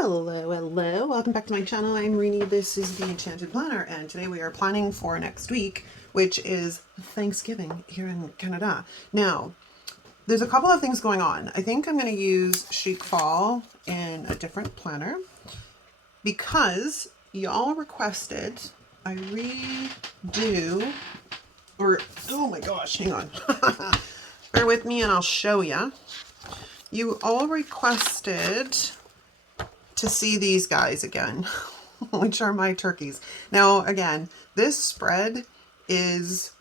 Hello, welcome back to my channel. I'm Rini. This is the Enchanted Planner, and today we are planning for next week, which is Thanksgiving here in Canada. Now, there's a couple of things going on. I think I'm going to use Chic Fall in a different planner because y'all requested I redo, or oh my gosh, hang on. Bear with me and I'll show you. You all requested to see these guys again, which are my turkeys. Now, again, this spread is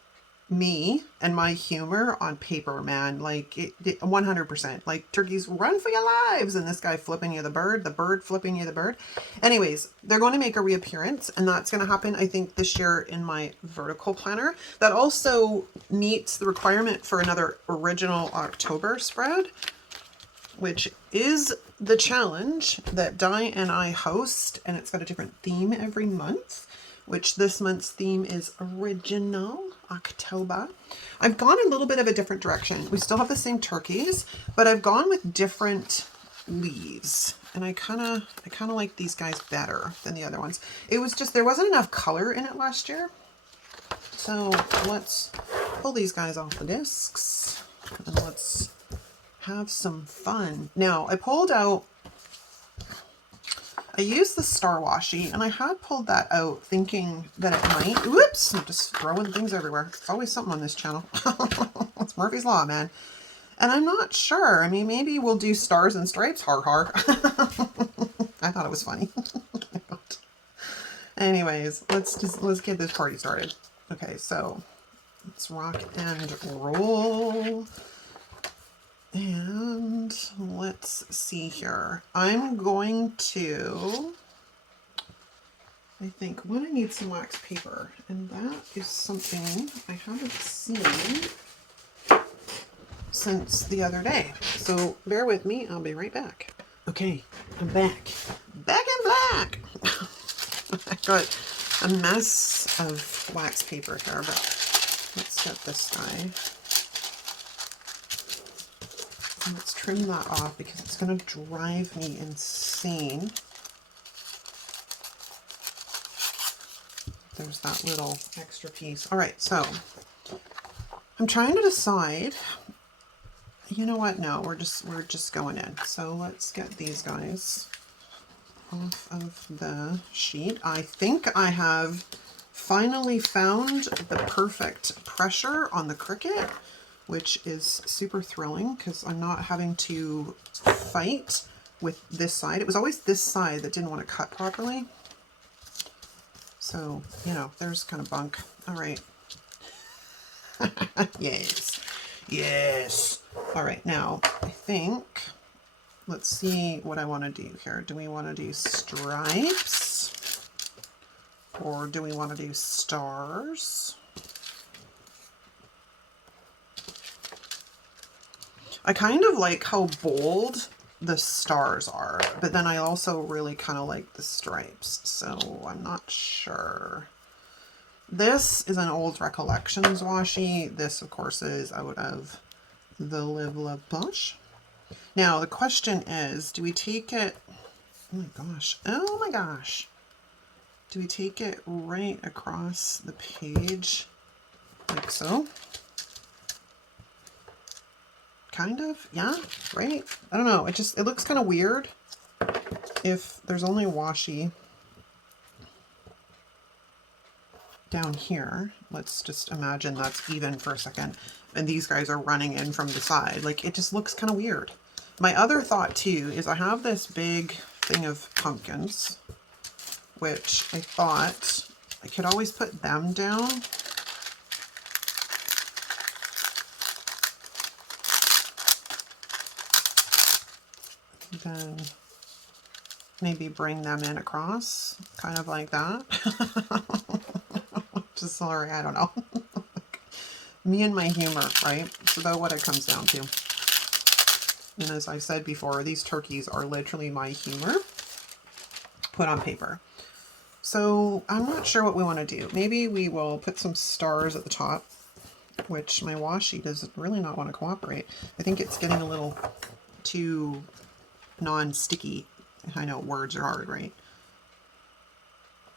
me and my humor on paper, man. Like, 100%. Like, turkeys run for your lives, and this guy flipping you the bird flipping you the bird. Anyways, they're going to make a reappearance, and that's going to happen, I think, this year in my vertical planner. That also meets the requirement for another original October spread, which is the challenge that Di and I host, and it's got a different theme every month, which this month's theme is Original October. I've gone a little bit of a different direction. We still have the same turkeys, but I've gone with different leaves, and I kind of like these guys better than the other ones. It was just, there wasn't enough color in it last year. So let's pull these guys off the discs, and let's have some fun. Now, I used the Star Washi, and I had pulled that out thinking that it might, whoops, I'm just throwing things everywhere. It's always something on this channel. It's Murphy's Law, man. And I'm not sure. I mean, maybe we'll do stars and stripes, har har. I thought it was funny. Anyways, let's get this party started. Okay, so let's rock and roll. And let's see here. I'm going to, I think, I need some wax paper, and that is something I haven't seen since the other day. So bear with me, I'll be right back. Okay, I'm back. Back in black! I got a mess of wax paper here, but let's get this guy. Let's trim that off because it's going to drive me insane. There's that little extra piece. All right, so I'm trying to decide. You know what? No, we're just going in. So let's get these guys off of the sheet. I think I have finally found the perfect pressure on the Cricut, which is super thrilling because I'm not having to fight with this side. It was always this side that didn't want to cut properly. So, you know, there's kind of bunk. All right. Yes. Yes. All right. Now, I think, let's see what I want to do here. Do we want to do stripes? Or do we want to do stars? I kind of like how bold the stars are, but then I also really kind of like the stripes, so I'm not sure. This is an old Recollections washi. This, of course, is out of the Live Love Posh. Now, the question is, do we take it, oh my gosh, do we take it right across the page like so? Kind of, yeah, right? I don't know, it looks kind of weird if there's only washi down here. Let's just imagine that's even for a second, and these guys are running in from the side. Like, it just looks kind of weird. My other thought too is I have this big thing of pumpkins, which I thought I could always put them down. Then maybe bring them in across, kind of like that. Just sorry, I don't know. Me and my humor, right? It's about what it comes down to. And as I said before, these turkeys are literally my humor put on paper. So I'm not sure what we want to do. Maybe we will put some stars at the top, which my washi does really not want to cooperate. I think it's getting a little too non-sticky I know words are hard, right?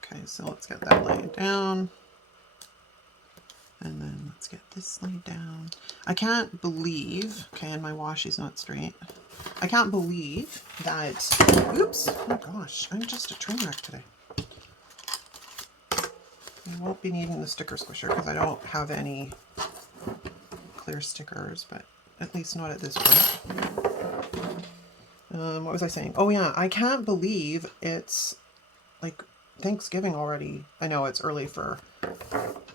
Okay, so let's get that laid down. And then let's get this laid down. I can't believe, okay, and my washi's not straight. I can't believe that, oops, oh gosh, I'm just a train wreck today. I won't be needing the sticker squisher because I don't have any clear stickers, but at least not at this point. What was I saying? Oh yeah, I can't believe it's like Thanksgiving already. I know it's early for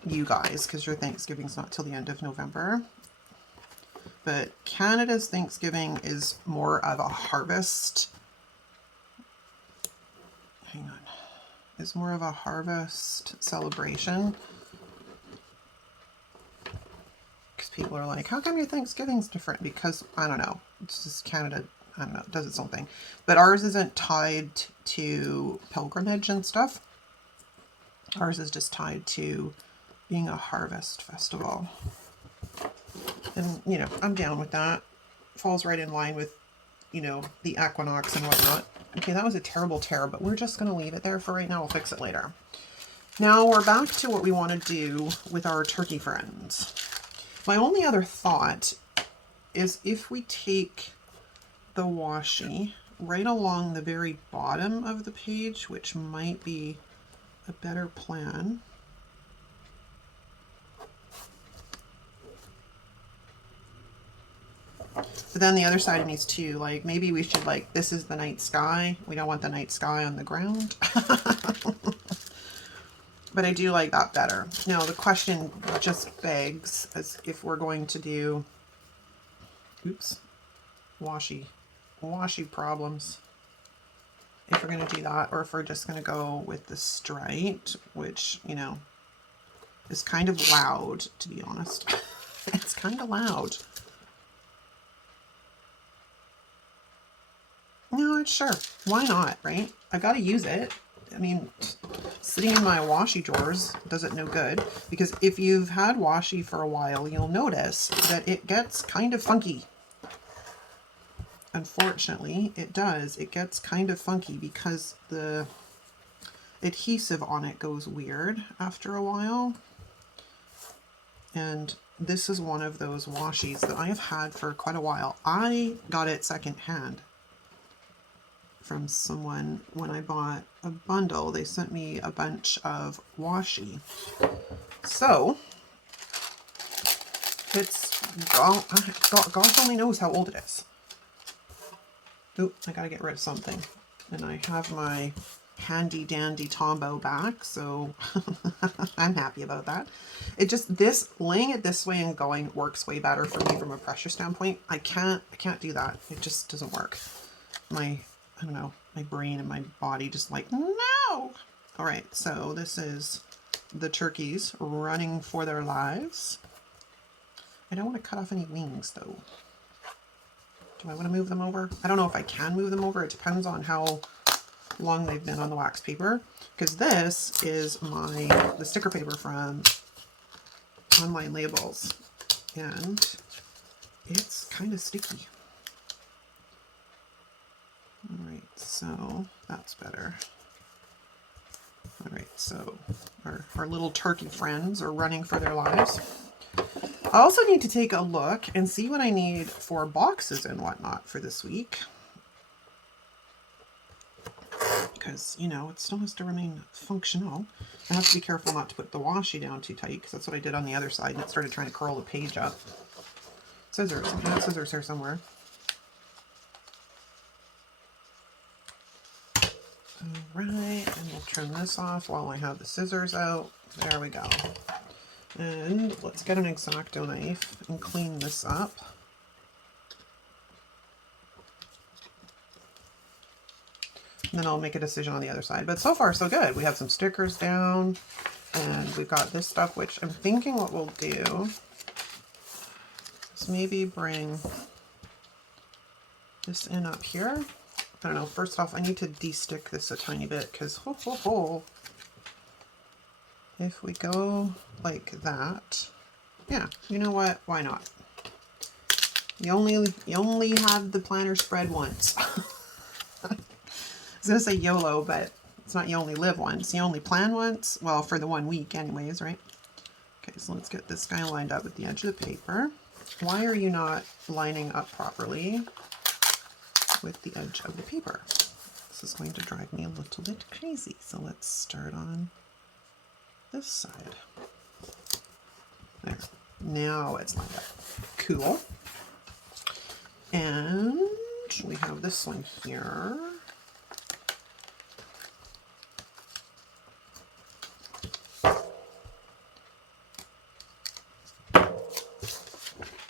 you guys because your Thanksgiving's not till the end of November. But Canada's Thanksgiving is more of a harvest. Hang on. It's more of a harvest celebration. Because people are like, how come your Thanksgiving's different? Because, I don't know. It's just Canada, I don't know, it does its own thing. But ours isn't tied to pilgrimage and stuff. Ours is just tied to being a harvest festival. And, you know, I'm down with that. Falls right in line with, you know, the equinox and whatnot. Okay, that was a terrible tear, but we're just going to leave it there for right now. We'll fix it later. Now we're back to what we want to do with our turkey friends. My only other thought is if we take the washi right along the very bottom of the page, which might be a better plan. But then the other side of needs too, like maybe we should like, this is the night sky. We don't want the night sky on the ground. But I do like that better. Now the question just begs as if we're going to do, oops, washi problems. If we're going to do that, or if we're just going to go with the striped, which, you know, is kind of loud, to be honest. It's kind of loud. No, sure. Why not, right? I got to use it. I mean, sitting in my washi drawers does it no good, because if you've had washi for a while, you'll notice that it gets kind of funky. Unfortunately, it does. It gets kind of funky because the adhesive on it goes weird after a while. And this is one of those washis that I have had for quite a while. I got it secondhand from someone when I bought a bundle. They sent me a bunch of washi. So it's, God only knows how old it is. Oop, I gotta get rid of something. And I have my handy dandy Tombow back, so I'm happy about that. It just, this, laying it this way and going works way better for me from a pressure standpoint. I can't do that. It just doesn't work. I don't know, my brain and my body just like, no! All right, so this is the turkeys running for their lives. I don't want to cut off any wings though. Do I want to move them over? I don't know if I can move them over. It depends on how long they've been on the wax paper. Because this is the sticker paper from Online Labels. And it's kind of sticky. Alright, so that's better. Alright, so our little turkey friends are running for their lives. I also need to take a look and see what I need for boxes and whatnot for this week. Because, you know, it still has to remain functional. I have to be careful not to put the washi down too tight, because that's what I did on the other side, and it started trying to curl the page up. Scissors. I have scissors here somewhere. Alright, and we'll trim this off while I have the scissors out. There we go. And let's get an X-Acto knife and clean this up. And then I'll make a decision on the other side. But so far, so good. We have some stickers down, and we've got this stuff, which I'm thinking what we'll do is maybe bring this in up here. I don't know. First off, I need to de-stick this a tiny bit, because if we go like that, yeah, you know what? Why not? You only have the planner spread once. was going to say YOLO, but it's not you only live once. You only plan once. Well, for the 1 week anyways, right? Okay, so let's get this guy lined up with the edge of the paper. Why are you not lining up properly with the edge of the paper? This is going to drive me a little bit crazy. So let's start on this side. There. Now it's lined up. Cool. And we have this one here.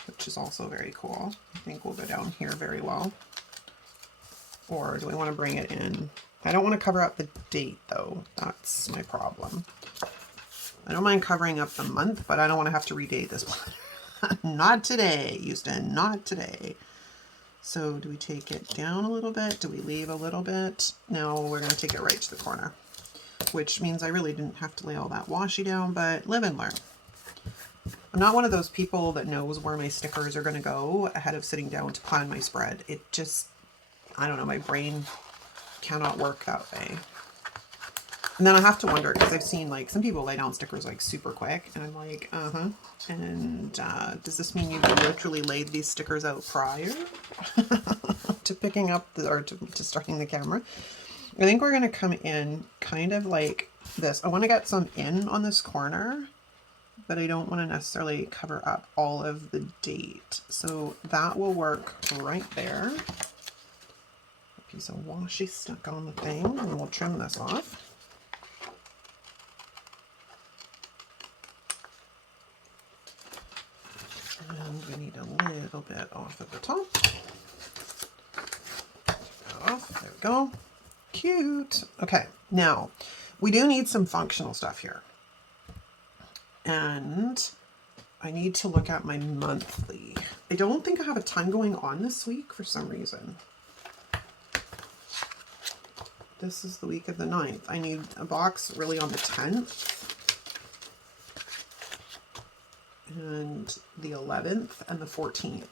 Which is also very cool. I think will go down here very well. Or do we want to bring it in? I don't want to cover up the date though. That's my problem. I don't mind covering up the month, but I don't want to have to redate this planner. Not today, Houston, not today. So do we take it down a little bit? Do we leave a little bit? No, we're going to take it right to the corner, which means I really didn't have to lay all that washi down, but live and learn. I'm not one of those people that knows where my stickers are going to go ahead of sitting down to plan my spread. It just, I don't know, my brain cannot work that way. And then I have to wonder, because I've seen like some people lay down stickers like super quick, and I'm like, And does this mean you've literally laid these stickers out prior to picking up or to starting the camera? I think we're going to come in kind of like this. I want to get some in on this corner, but I don't want to necessarily cover up all of the date. So that will work right there. A piece of washi stuck on the thing, and we'll trim this off. And we need a little bit off at the top. Take that off. There we go. Cute. Okay, now we do need some functional stuff here. And I need to look at my monthly. I don't think I have a ton going on this week for some reason. This is the week of the 9th. I need a box really on the 10th. And the 11th and the 14th.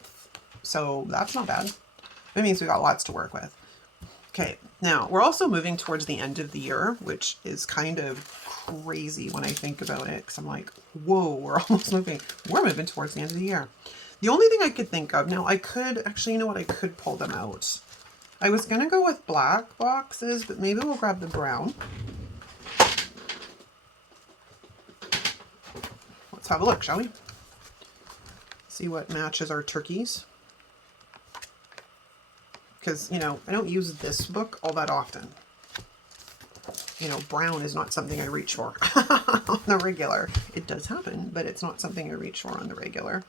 So that's not bad. That means we got lots to work with. Okay, now we're also moving towards the end of the year, which is kind of crazy when I think about it, because I'm like, whoa, we're almost moving. We're moving towards the end of the year. The only thing I could think of, now I could, actually, you know what, I could pull them out. I was going to go with black boxes, but maybe we'll grab the brown. Let's have a look, shall we? See what matches our turkeys. Because, you know, I don't use this book all that often. You know, brown is not something I reach for on the regular. It does happen, but it's not something I reach for on the regular.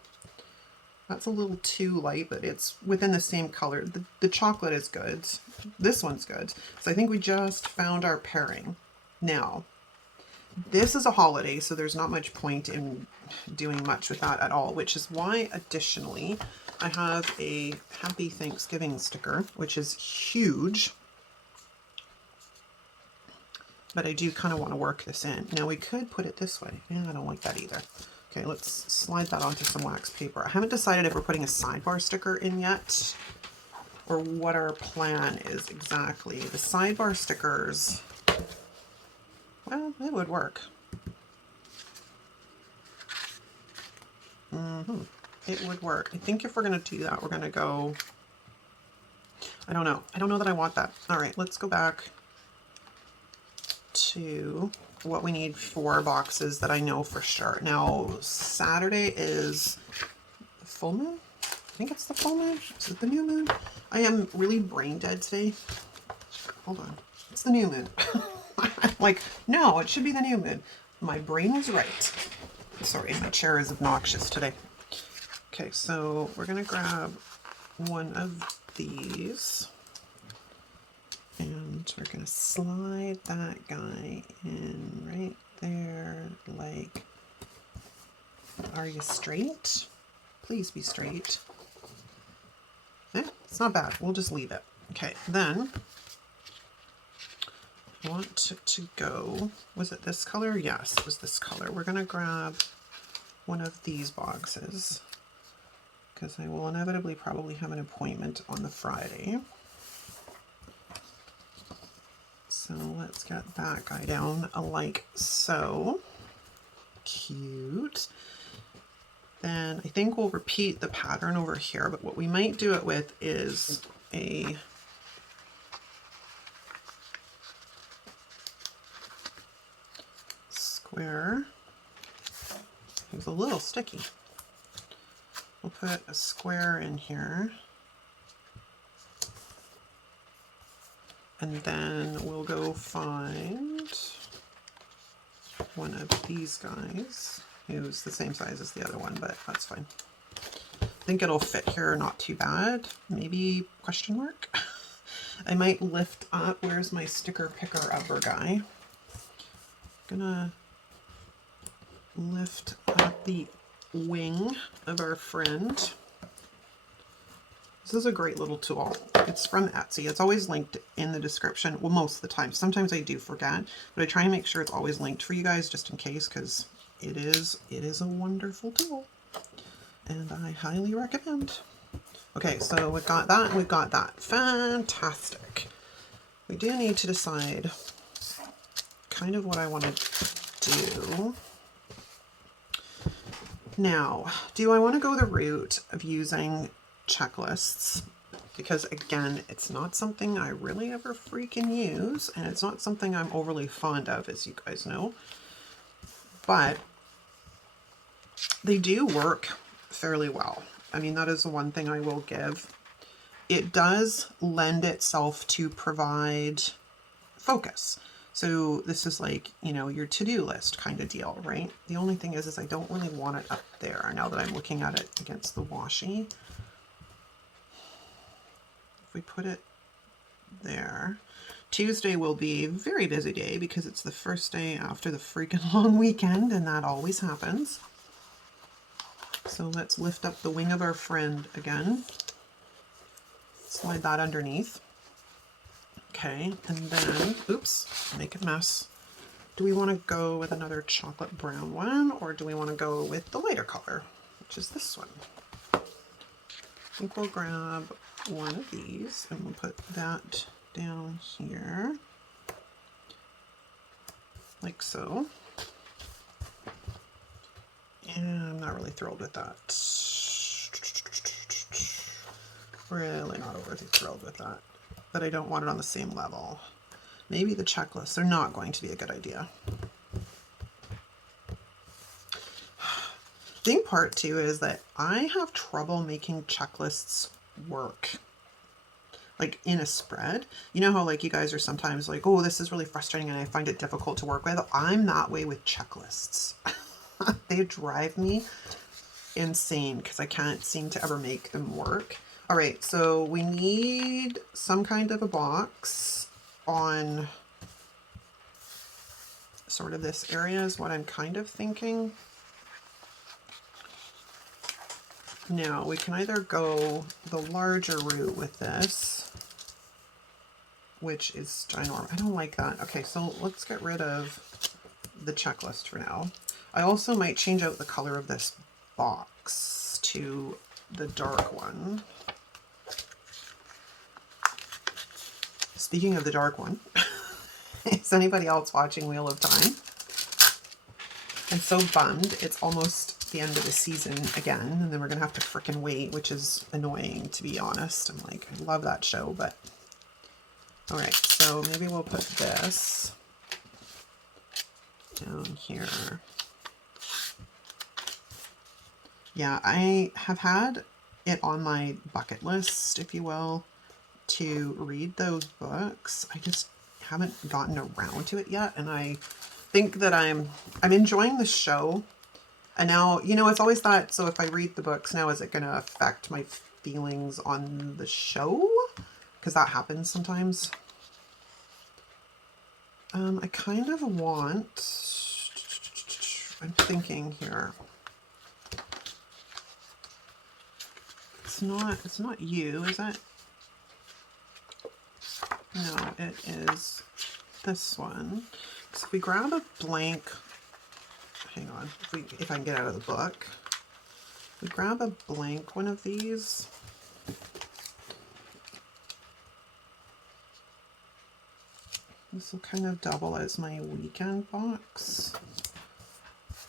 That's a little too light, but it's within the same color. The chocolate is good. This one's good. So I think we just found our pairing. Now, this is a holiday, so there's not much point in doing much with that at all, which is why additionally I have a Happy Thanksgiving sticker, which is huge. But I do kind of want to work this in. Now we could put it this way. Yeah, I don't like that either. Okay, let's slide that onto some wax paper. I haven't decided if we're putting a sidebar sticker in yet or what our plan is exactly. The sidebar stickers, well, it would work. It would work. I think if we're going to do that, we're going to go, I don't know. I don't know that I want that. All right, let's go back to what we need for boxes that I know for sure. Now, Saturday is the full moon. I think it's the full moon. Is it the new moon? I am really brain dead today. Hold on. It's the new moon. I'm like, no, it should be the new moon. My brain was right. Sorry, my chair is obnoxious today. Okay, so we're going to grab one of these. And we're going to slide that guy in right there, like, are you straight? Please be straight. It's not bad. We'll just leave it. Okay, then I want it to go, was it this color? Yes, it was this color. We're going to grab one of these boxes because I will inevitably probably have an appointment on the Friday. So let's get that guy down like so. Cute. Then I think we'll repeat the pattern over here, but what we might do it with is a square. It's a little sticky. We'll put a square in here. And then we'll go find one of these guys, who's the same size as the other one, but that's fine. I think it'll fit here not too bad. Maybe question mark? I might lift up, where's my sticker picker upper guy? Gonna lift up the wing of our friend. This is a great little tool. It's from Etsy. It's always linked in the description. Well, most of the time. Sometimes I do forget, but I try and make sure it's always linked for you guys just in case, because it is a wonderful tool and I highly recommend. Okay, so we've got that and we've got that. Fantastic. We do need to decide kind of what I want to do. Now, do I want to go the route of using checklists? Because again, it's not something I really ever freaking use, and it's not something I'm overly fond of, as you guys know, but they do work fairly well. I mean, that is the one thing I will give. It does lend itself to provide focus. So this is like, you know, your to-do list kind of deal, right? The only thing is I don't really want it up there now that I'm looking at it against the washi. If we put it there, Tuesday will be a very busy day because it's the first day after the freaking long weekend, and that always happens. So let's lift up the wing of our friend again. Slide that underneath. Okay, and then, oops, make a mess. Do we want to go with another chocolate brown one, or do we want to go with the lighter color, which is this one? I think we'll grab one of these and we'll put that down here, like so. And I'm not really thrilled with that. Really not overly thrilled with that. But I don't want it on the same level. Maybe the checklists are not going to be a good idea. The thing part too is that I have trouble making checklists work. Like in a spread. You know how like you guys are sometimes like, oh, this is really frustrating and I find it difficult to work with. I'm that way with checklists. They drive me insane because I can't seem to ever make them work. All right, so we need some kind of a box on sort of this area is what I'm kind of thinking. Now, we can either go the larger route with this, which is ginormous. I don't like that. Okay, so let's get rid of the checklist for now. I also might change out the color of this box to the dark one. Speaking of the dark one, is anybody else watching Wheel of Time? I'm so bummed. It's almost the end of the season again, and then we're going to have to frickin' wait, which is annoying, to be honest. I'm like, I love that show, but... Alright, so maybe we'll put this down here. Yeah, I have had it on my bucket list, if you will, to read those books. I just haven't gotten around to it yet, and I think that I'm enjoying the show. And now, you know, it's always that, so if I read the books now, is it going to affect my feelings on the show? Because that happens sometimes. I kind of want, I'm thinking here. It's not you, is it? No, it is this one. So if we grab a blank, hang on, if I can get out of the book, we grab a blank one of these. This will kind of double as my weekend box,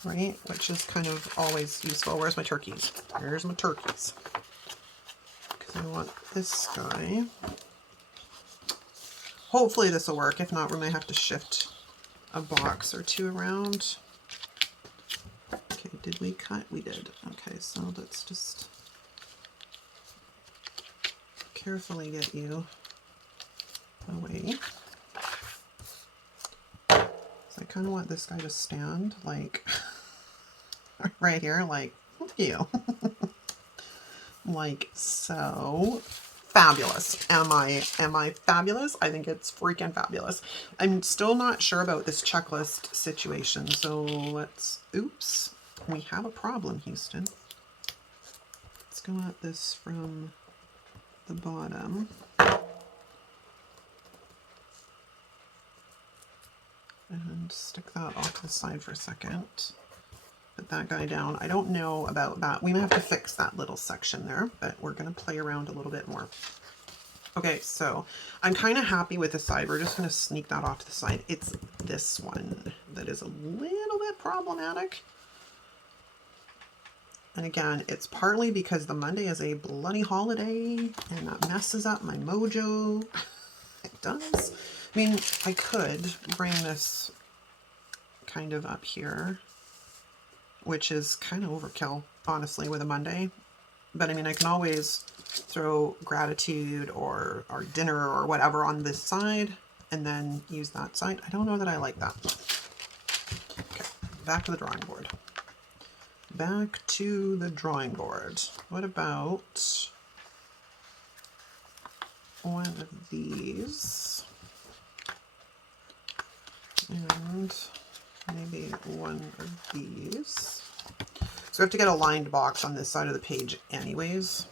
right? Which is kind of always useful. Where's my turkeys? Here's my turkeys. Because I want this guy. Hopefully this will work. If not, we may have to shift a box or two around. Okay, did we cut? We did. Okay, so let's just carefully get you away. So I kind of want this guy to stand like right here, like you. Like so. Fabulous. Am I fabulous? I think it's freaking fabulous. I'm still not sure about this checklist situation, so let's, oops, we have a problem, Houston. Let's go at this from the bottom. And stick that off to the side for a second. Put that guy down. I don't know about that. We may have to fix that little section there, but we're going to play around a little bit more. Okay, so I'm kind of happy with the side. We're just going to sneak that off to the side. It's this one that is a little bit problematic. And again, it's partly because the Monday is a bloody holiday and that messes up my mojo. It does. I mean, I could bring this kind of up here, which is kind of overkill, honestly, with a Monday. But I mean, I can always throw gratitude or dinner or whatever on this side and then use that side. I don't know that I like that. Okay, back to the drawing board. Back to the drawing board. What about one of these? And maybe one of these. So we have to get a lined box on this side of the page anyways.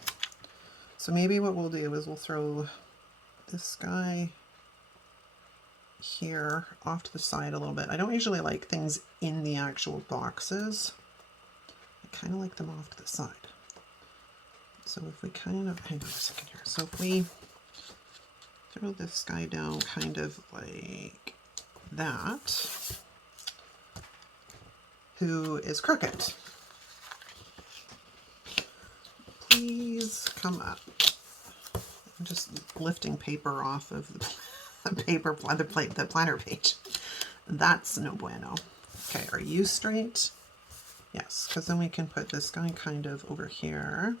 So maybe what we'll do is we'll throw this guy here off to the side a little bit. I don't usually like things in the actual boxes. I kind of like them off to the side. So if we kind of, hang on a second here. So if we throw this guy down kind of like that, who is Cricut. Please come up. I'm just lifting paper off of the planner page. That's no bueno. Okay, are you straight? Yes, because then we can put this guy kind of over here.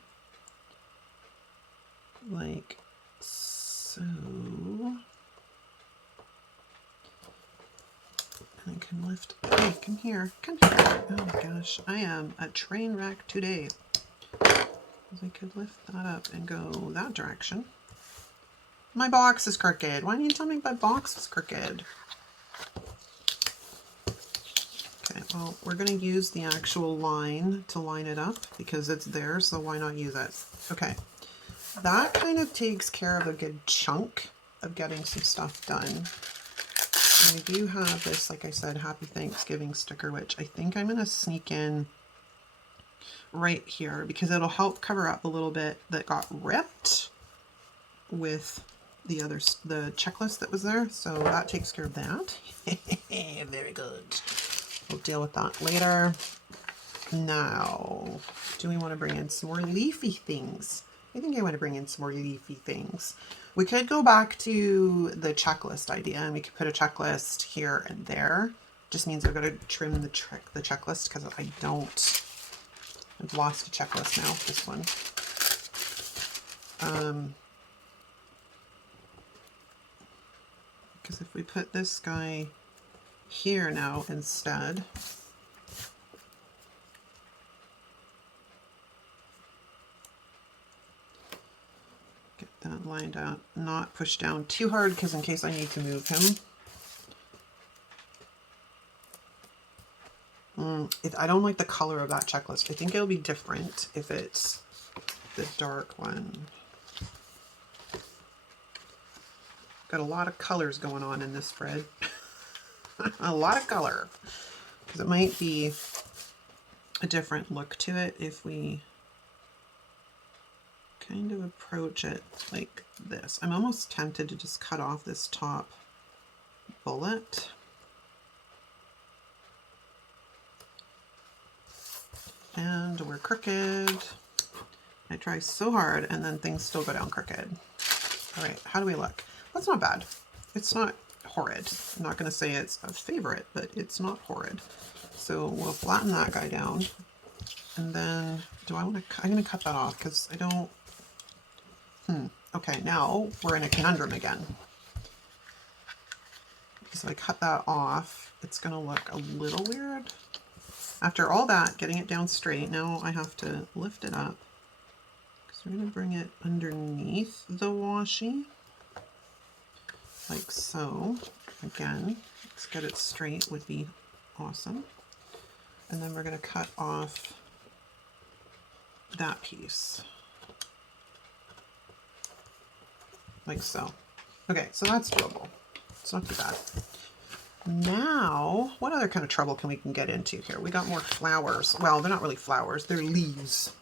Like so. And I can lift, hey, come here, come here. Oh my gosh, I am a train wreck today. I could lift that up and go that direction. My box is crooked. Why didn't you tell me my box is crooked? Okay, well, we're going to use the actual line to line it up because it's there, so why not use it? Okay, that kind of takes care of a good chunk of getting some stuff done. And I do have this, like I said, Happy Thanksgiving sticker, which I think I'm going to sneak in right here because it'll help cover up a little bit that got ripped with the checklist that was there. So that takes care of that. Very good. We'll deal with that later. Now, do we want to bring in some more leafy things? I think I want to bring in some more leafy things. We could go back to the checklist idea and we could put a checklist here and there. Just means I've got to trim the checklist because I've lost a checklist now, this one. Because if we put this guy here now instead, get that lined out, not push down too hard because in case I need to move him. I don't like the color of that checklist. I think it'll be different if it's the dark one. Got a lot of colors going on in this spread. A lot of color. Because it might be a different look to it if we kind of approach it like this. I'm almost tempted to just cut off this top bullet. And we're crooked. I try so hard and then things still go down crooked. All right, how do we look? That's not bad. It's not horrid. I'm not gonna say it's a favorite, but it's not horrid. So we'll flatten that guy down. And then, I'm gonna cut that off because I don't, okay, now we're in a conundrum again. Because if I cut that off, it's gonna look a little weird. After all that, getting it down straight, now I have to lift it up. We're going to bring it underneath the washi, like so. Again, let's get it straight would be awesome. And then we're going to cut off that piece, like so. Okay, so that's doable. It's not too bad. Now, what other kind of trouble can we get into here? We got more flowers. Well, they're not really flowers, they're leaves.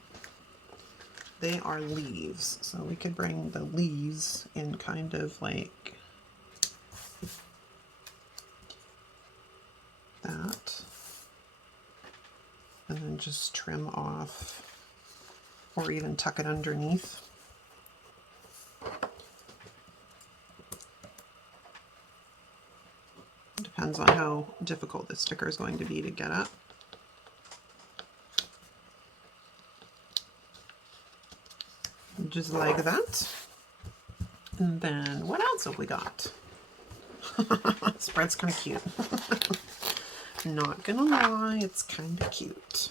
They are leaves, so we could bring the leaves in kind of like that, and then just trim off or even tuck it underneath. Depends on how difficult this sticker is going to be to get up. Just like that. And then what else have we got? Spread's kind of cute. Not gonna lie, it's kind of cute.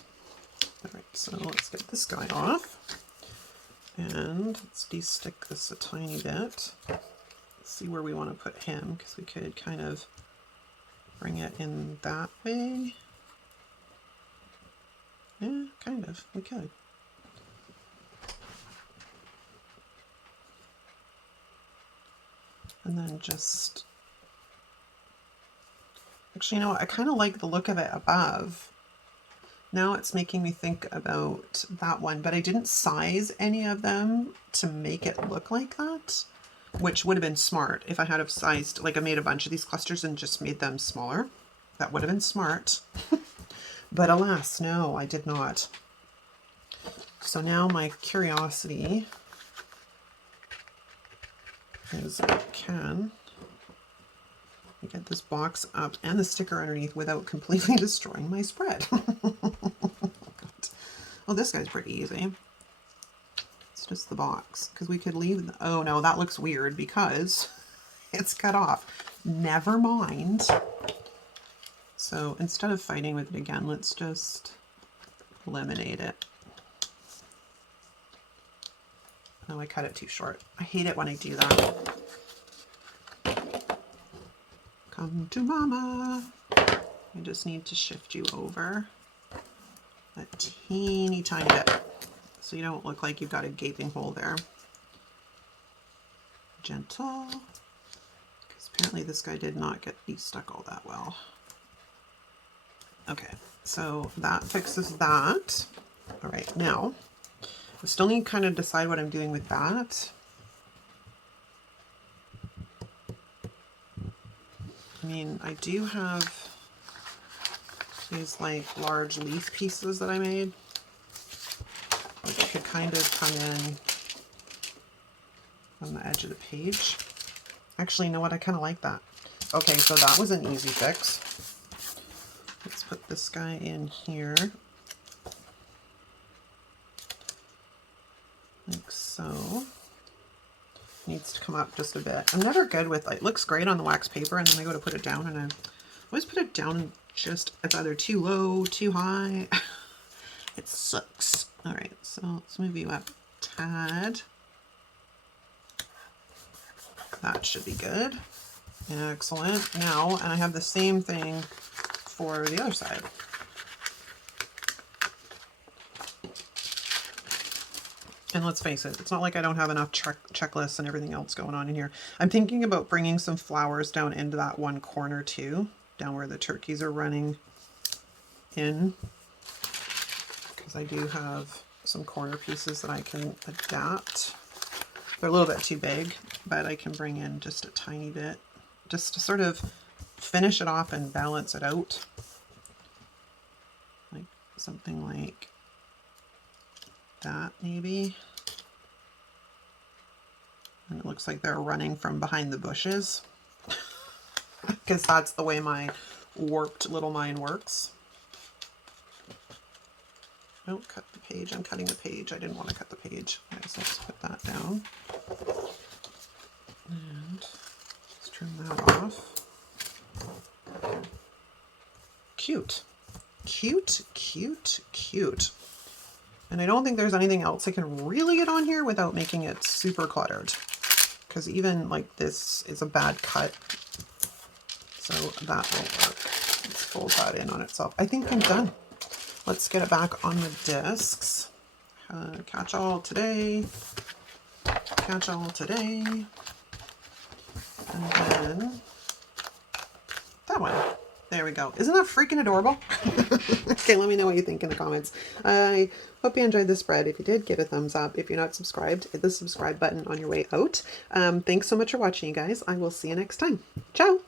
All right, so let's get this guy off. And let's de-stick this a tiny bit. Let's see where we want to put him, because we could kind of bring it in that way. Yeah, kind of, we could. And then just, actually, you know what? I kind of like the look of it above. Now it's making me think about that one, but I didn't size any of them to make it look like that, which would have been smart if I had have sized, like I made a bunch of these clusters and just made them smaller. That would have been smart. But alas, no, I did not. So now my curiosity is can I get this box up and the sticker underneath without completely destroying my spread. Oh, this guy's pretty easy. It's just the box, because we could leave the, oh no, that looks weird because it's cut off. Never mind. So instead of fighting with it again, let's just eliminate it. Oh, I cut it too short. I hate it when I do that. Come to mama. I just need to shift you over a teeny tiny bit so you don't look like you've got a gaping hole there. Gentle, because apparently this guy did not get de-stuck all that well. Okay, so that fixes that. All right, now I still need to kind of decide what I'm doing with that. I mean, I do have these like large leaf pieces that I made, which could kind of come in on the edge of the page. Actually, you know what? I kind of like that. Okay, so that was an easy fix. Let's put this guy in here. Like so. Needs to come up just a bit. I'm never good with, like, it looks great on the wax paper and then I go to put it down and I always put it down just, it's either too low, too high. It sucks. All right, so let's move you up a tad. That should be good. Excellent. Now, and I have the same thing for the other side. And let's face it, it's not like I don't have enough checklists and everything else going on in here. I'm thinking about bringing some flowers down into that one corner too, down where the turkeys are running in, because I do have some corner pieces that I can adapt. They're a little bit too big, but I can bring in just a tiny bit, just to sort of finish it off and balance it out. Like something like that maybe. And it looks like they're running from behind the bushes because that's the way my warped little mind works. Don't cut the page. I'm cutting the page. I didn't want to cut the page. Okay, so let's put that down. And let's trim that off. Cute. Cute, cute, cute. And I don't think there's anything else I can really get on here without making it super cluttered. Because even like this is a bad cut. So that won't work. Let's fold that in on itself. I think I'm done. Let's get it back on the discs. Catch all today. Catch all today. And then that one. There we go. Isn't that freaking adorable? Okay, let me know what you think in the comments. I hope you enjoyed the spread. If you did, give it a thumbs up. If you're not subscribed, hit the subscribe button on your way out. Thanks so much for watching, you guys. I will see you next time. Ciao!